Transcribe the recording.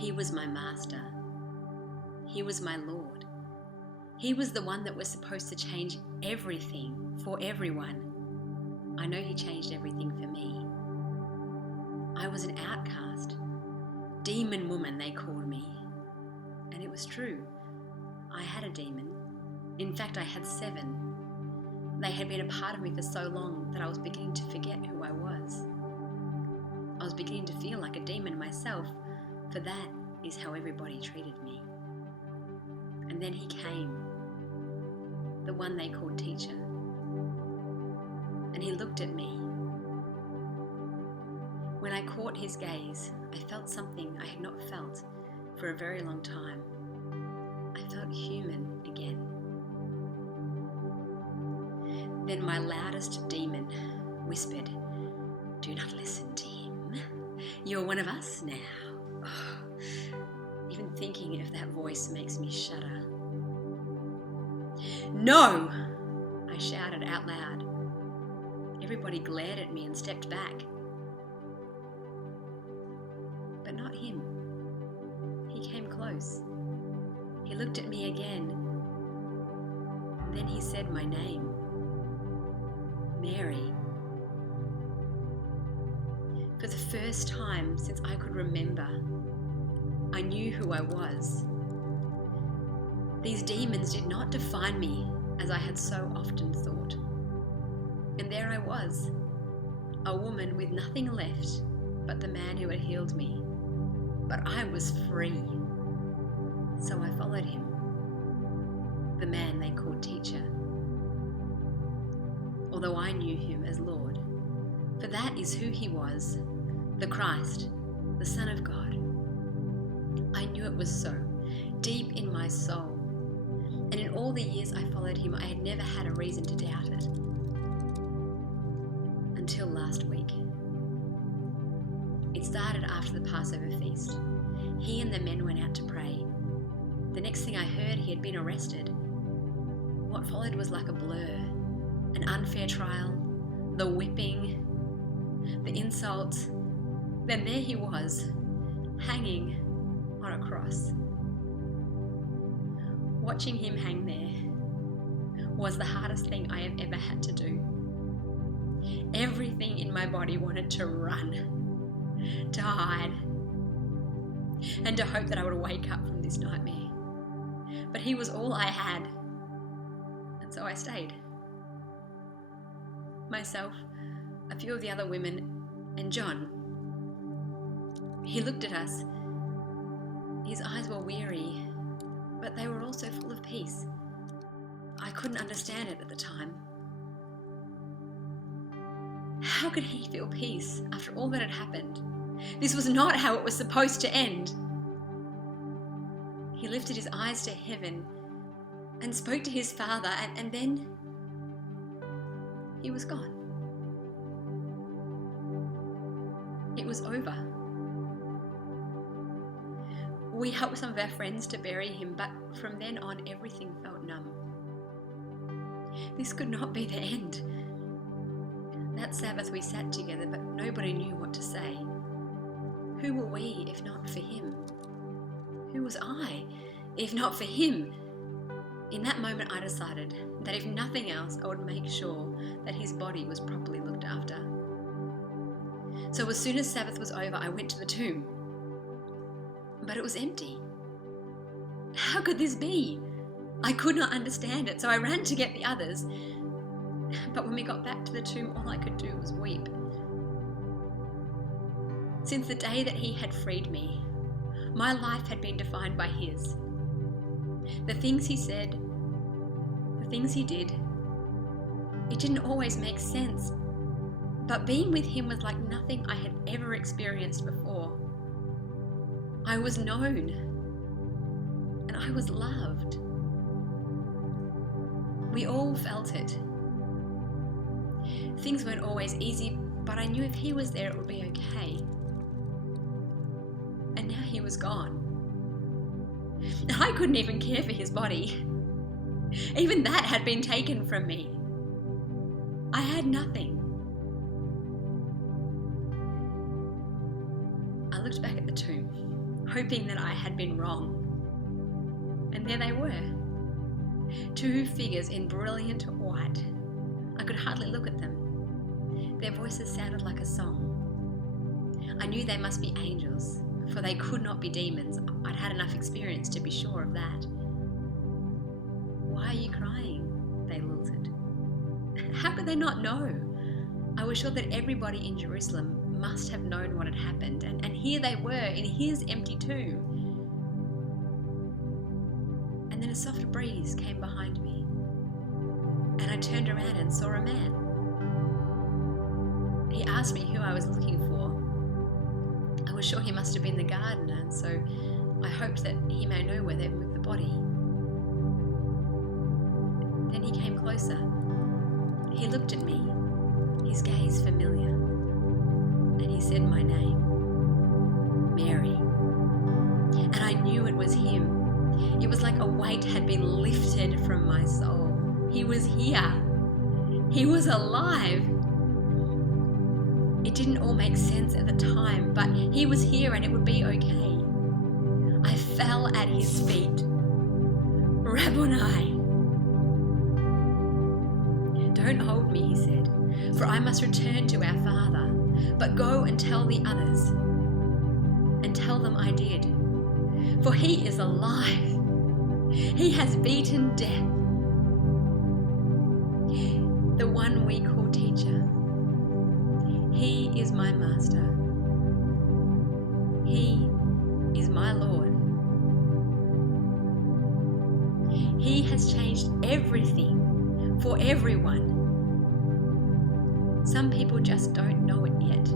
He was my master. He was my Lord. He was the one that was supposed to change everything for everyone. I know he changed everything for me. I was an outcast. Demon woman, they called me. And it was true. I had a demon. In fact, I had 7. They had been a part of me for so long that I was beginning to forget who I was. I was beginning to feel like a demon myself, for that is how everybody treated me. And then he came, the one they called teacher. And he looked at me. When I caught his gaze, I felt something I had not felt for a very long time. I felt human again. Then my loudest demon whispered, "Do not listen to him. You're one of us now." Oh, even thinking of that voice makes me shudder. "No!" I shouted out loud. Everybody glared at me and stepped back. But not him. He came close. He looked at me again. Then he said my name. Mary. For the first time since I could remember, I knew who I was. These demons did not define me as I had so often thought. And there I was, a woman with nothing left but the man who had healed me. But I was free. So I followed him, the man they called teacher. Although I knew him as Lord, for that is who he was, the Christ, the Son of God. I knew it was so, deep in my soul. And in all the years I followed him, I had never had a reason to doubt it. Until last week. It started after the Passover feast. He and the men went out to pray. The next thing I heard, he had been arrested. What followed was like a blur. An unfair trial, the whipping, the insults. Then there he was, hanging on a cross. Watching him hang there was the hardest thing I have ever had to do. Everything in my body wanted to run, to hide, and to hope that I would wake up from this nightmare. But he was all I had, and so I stayed. Myself, a few of the other women, and John. He looked at us. His eyes were weary, but they were also full of peace. I couldn't understand it at the time. How could he feel peace after all that had happened? This was not how it was supposed to end. He lifted his eyes to heaven and spoke to his Father, and then he was gone. It was over. We helped some of our friends to bury him, but from then on, everything felt numb. This could not be the end. That Sabbath we sat together, but nobody knew what to say. Who were we if not for him? Who was I if not for him? In that moment, I decided that if nothing else, I would make sure that his body was properly looked after. So as soon as Sabbath was over, I went to the tomb. But it was empty. How could this be? I could not understand it, so I ran to get the others. But when we got back to the tomb, all I could do was weep. Since the day that he had freed me, my life had been defined by his. The things he said, the things he did, it didn't always make sense. But being with him was like nothing I had ever experienced before. I was known, and I was loved. We all felt it. Things weren't always easy, but I knew if he was there, it would be okay. And now he was gone. I couldn't even care for his body. Even that had been taken from me. I had nothing. I looked back at the tomb. hoping that I had been wrong. And there they were. 2 figures in brilliant white. I could hardly look at them. Their voices sounded like a song. I knew they must be angels, for they could not be demons. I'd had enough experience to be sure of that. "Why are you crying?" they lilted. How could they not know? I was sure that everybody in Jerusalem must have known what had happened, and here they were in his empty tomb. And then a soft breeze came behind me, and I turned around and saw a man. He asked me who I was looking for. I was sure he must have been the gardener, and so I hoped that he may know where they'd moved the body. Then he came closer. He looked at me, his gaze familiar, and he said my name, Mary. And I knew it was him. It was like a weight had been lifted from my soul. He was here. He was alive. It didn't all make sense at the time, but he was here and it would be okay. I fell at his feet. "Rabboni!" "Don't hold me," he said, "for I must return to our Father. But go and tell the others, and tell them I did. For he is alive. He has beaten death. The one we call teacher. He is my master. He is my Lord. He has changed everything for everyone. Some people just don't know it yet.